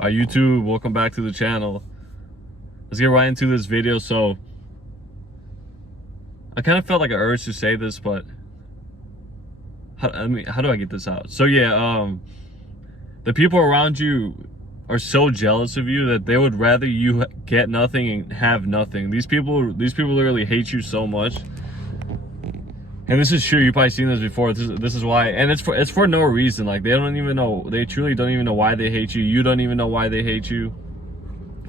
YouTube, welcome back to the channel. Let's get right into this video. So I kind of felt like an urge to say this, but how do I get this out? So yeah, the people around you are so jealous of you that they would rather you get nothing and have nothing. These people literally hate you so much. And this is true, you've probably seen this before. This is why, and it's for no reason. Like, they don't even know, they truly don't even know why they hate you. You don't even know why they hate you.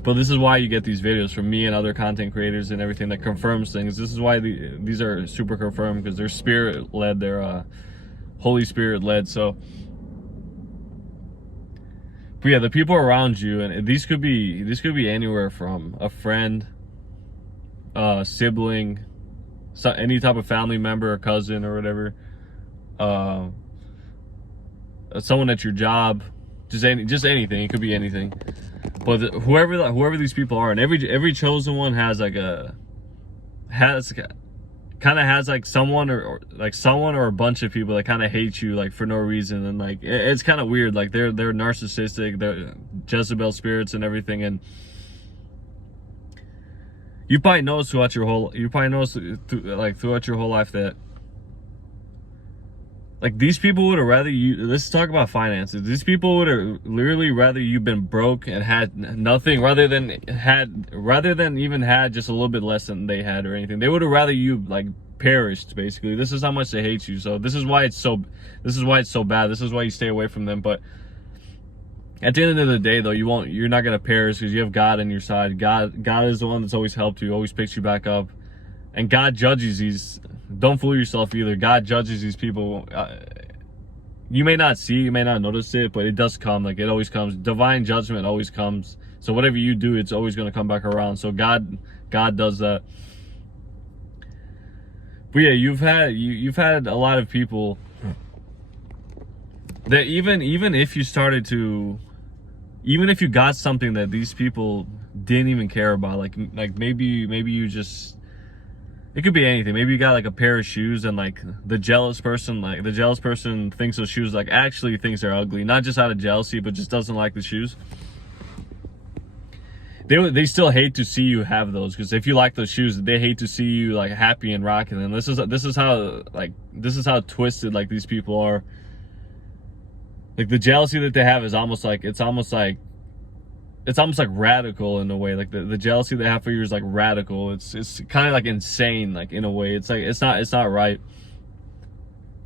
But this is why you get these videos from me and other content creators and everything that confirms things. This is why these are super confirmed, because they're spirit led, they're Holy Spirit led. So, but yeah, the people around you, and these could be anywhere from a friend, sibling, so any type of family member or cousin or whatever, someone at your job, just anything. It could be anything. But whoever these people are, and every chosen one has like someone or a bunch of people that kind of hate you like for no reason, and like it's kind of weird. Like they're narcissistic, they're Jezebel spirits and everything. And you probably noticed throughout your whole life that like these people would have rather you, let's talk about finances. These people would have literally rather you been broke and had nothing rather than even had just a little bit less than they had or anything. They would have rather you like perished, basically. This is how much they hate you. So this is why it's so bad. This is why you stay away from them. But at the end of the day, though, you're not gonna perish, because you have God on your side. God is the one that's always helped you, always picks you back up. And God judges these. Don't fool yourself either. God judges these people. You may not see, you may not notice it, but it does come. Like, it always comes. Divine judgment always comes. So whatever you do, it's always going to come back around. So God does that. But yeah, you've had a lot of people that even if you started to, even if you got something that these people didn't even care about, like maybe you just, it could be anything. Maybe you got like a pair of shoes, and like the jealous person thinks those shoes, like actually thinks they're ugly, not just out of jealousy, but just doesn't like the shoes. They still hate to see you have those, because if you like those shoes, they hate to see you like happy and rocking them. This is how twisted like these people are. Like, the jealousy that they have is almost like radical in a way. Like the jealousy they have for you is like radical. It's kind of like insane, like in a way. It's like it's not right.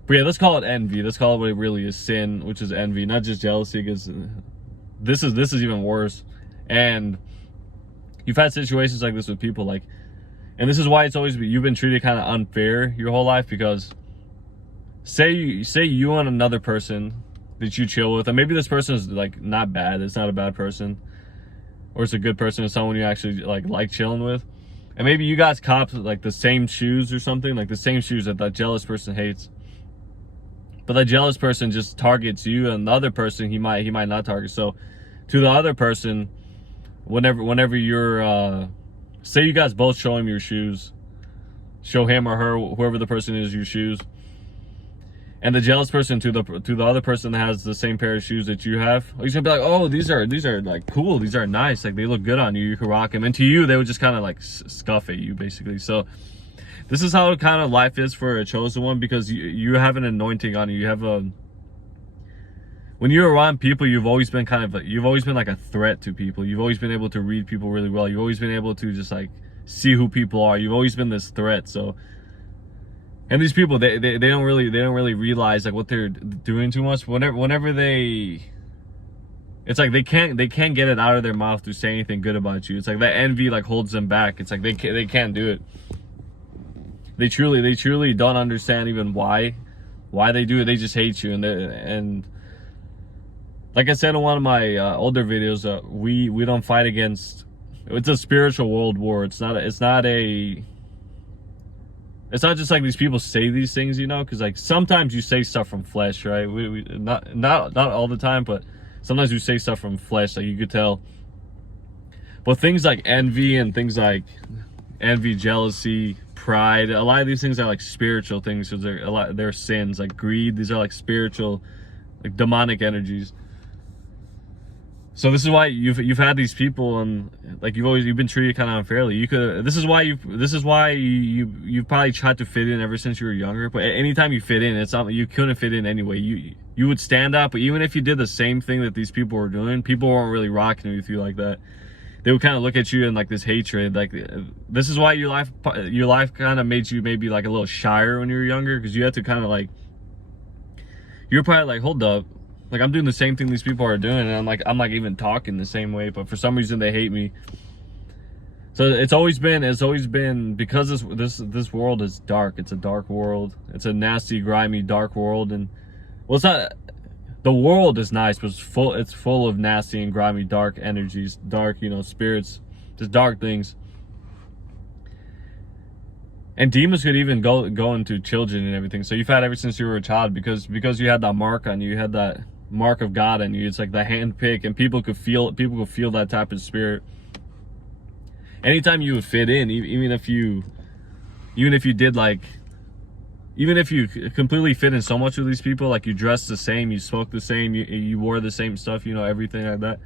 But yeah, let's call it envy. Let's call it what it really is: sin, which is envy, not just jealousy. Because this is even worse. And you've had situations like this with people, like, and this is why you've been treated kind of unfair your whole life. Because say you and another person that you chill with, and maybe this person is like not bad, it's not a bad person, or it's a good person, it's someone you actually like chilling with, and maybe you guys cop like the same shoes or something, like the same shoes that jealous person hates, but that jealous person just targets you, and the other person he might not target. So to the other person, whenever you're say you guys both show him your shoes, show him or her, whoever the person is, your shoes, and the jealous person to the other person that has the same pair of shoes that you have, he's gonna be like, oh, these are like cool, these are nice, like they look good on you, you can rock them. And to you, they would just kind of like scuff at you, basically. So this is how kind of life is for a chosen one, because you have an anointing on you. You have when you're around people, you've always been like a threat to people. You've always been able to read people really well. You've always been able to just like see who people are. You've always been this threat. So, and these people, they don't really realize like what they're doing too much. Whenever it's like they can't get it out of their mouth to say anything good about you. It's like that envy like holds them back. It's like they can't do it. They truly don't understand even why they do it. They just hate you. And like I said in one of my older videos, we don't fight against. It's a spiritual world war. It's not just like these people say these things, you know, because like sometimes you say stuff from flesh, right? We not all the time, but sometimes we say stuff from flesh, like you could tell. But things like envy and things like jealousy, pride, a lot of these things are like spiritual things, because they're sins. Like greed, these are like spiritual, like demonic energies. So this is why you've had these people, and like you've been treated kind of unfairly. This is why you've probably tried to fit in ever since you were younger. But anytime you fit in, it's not, you couldn't fit in anyway. You would stand up, but even if you did the same thing that these people were doing, people weren't really rocking with you like that. They would kind of look at you in like this hatred. Like, this is why your life kind of made you maybe like a little shyer when you were younger, because you had to kind of like, you're probably like, hold up. Like, I'm doing the same thing these people are doing, and I'm like even talking the same way, but for some reason they hate me. So it's always been because this world is dark. It's a dark world. It's a nasty, grimy, dark world. And well, it's not, the world is nice, but it's full of nasty and grimy, dark energies, dark, you know, spirits, just dark things. And demons could even go into children and everything. So you've had ever since you were a child, because you had that mark on you, you had that mark of God on you. It's like the hand pick, and people could feel that type of spirit. Anytime you would fit in, even if you did like, even if you completely fit in so much with these people, like you dressed the same, you spoke the same, you wore the same stuff, you know, everything like that,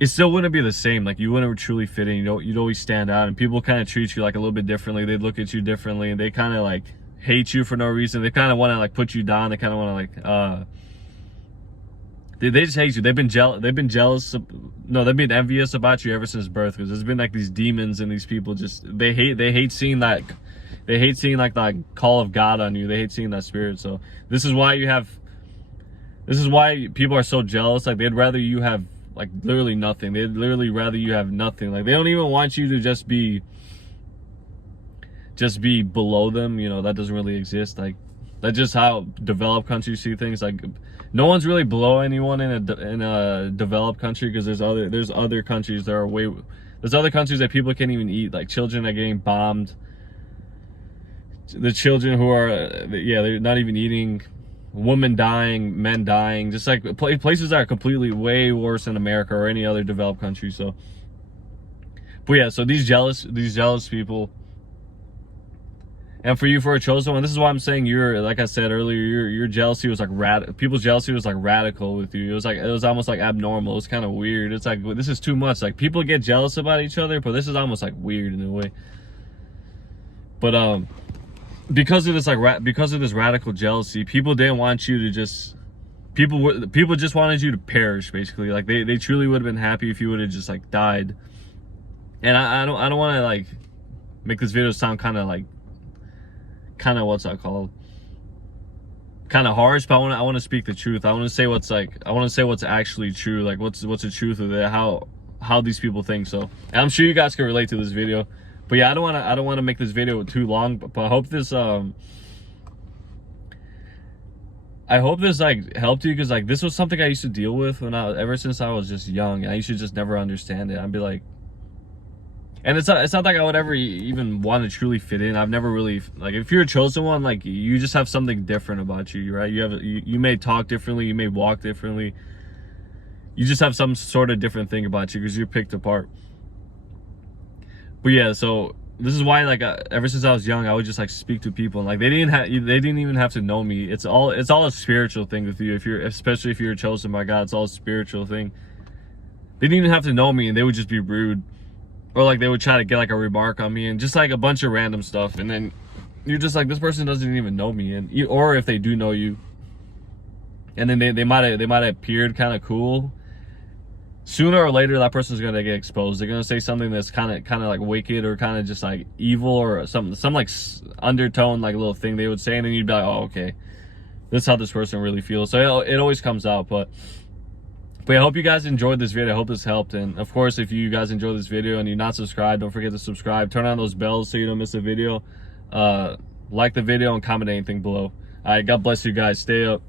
it still wouldn't be the same. Like, you wouldn't truly fit in. You'd always stand out, and people kind of treat you like a little bit differently. They'd look at you differently, and they kind of like hate you for no reason. They kind of want to like put you down. They kind of want to like they just hate you. They've been jealous. No, they've been envious about you ever since birth, because there's been like these demons and these people just they hate seeing like that call of God on you. They hate seeing that spirit. So this is why people are so jealous. Like, they'd rather you have like literally nothing. They'd literally rather you have nothing. Like, they don't even want you to just be below them. You know, that doesn't really exist. Like, that's just how developed countries see things. Like, no one's really below anyone in a developed country, because there's other countries that are there's other countries that people can't even eat. Like, children are getting bombed. The children who are they're not even eating. Women dying, men dying, just like places that are completely way worse than America or any other developed country. So, but yeah, so these jealous people, and for a chosen one, this is why I'm saying like I said earlier, your jealousy was like people's jealousy was like radical with you. It was almost like abnormal. It was kind of weird. It's like, this is too much. Like, people get jealous about each other, but this is almost like weird in a way. But because of this radical jealousy, people didn't want you to just, people just wanted you to perish, basically. Like, they truly would have been happy if you would have just like died. And I don't want to like make this video sound kind of what's that called, kind of harsh, but I want to speak the truth. I want to say what's actually true. Like, what's the truth of it, how these people think. So, and I'm sure you guys can relate to this video. But yeah, I don't want to make this video too long, but I hope this like helped you, because like this was something I used to deal with ever since I was just young. I used to just never understand it. I'd be like, and it's not like I would ever even want to truly fit in. I've never really, like, if you're a chosen one, like, you just have something different about you, right? You may talk differently, you may walk differently. You just have some sort of different thing about you because you're picked apart. But yeah, so this is why, like, ever since I was young, I would just like speak to people, and like they didn't even have to know me. It's all a spiritual thing with you. Especially if you're chosen by God, it's all a spiritual thing. They didn't even have to know me, and they would just be rude, or like they would try to get like a remark on me, and just like a bunch of random stuff. And then you're just like, this person doesn't even know me, or if they do know you, and then they might have appeared kind of cool. Sooner or later, that person's gonna get exposed. They're gonna say something that's kind of like wicked, or kind of just like evil, or some like undertone, like little thing they would say, and then you'd be like, oh, okay, that's how this person really feels. So it always comes out. But I hope you guys enjoyed this video. I hope this helped. And of course, if you guys enjoyed this video and you're not subscribed, don't forget to subscribe. Turn on those bells so you don't miss a video. Like the video and comment anything below. All right, God bless you guys. Stay up.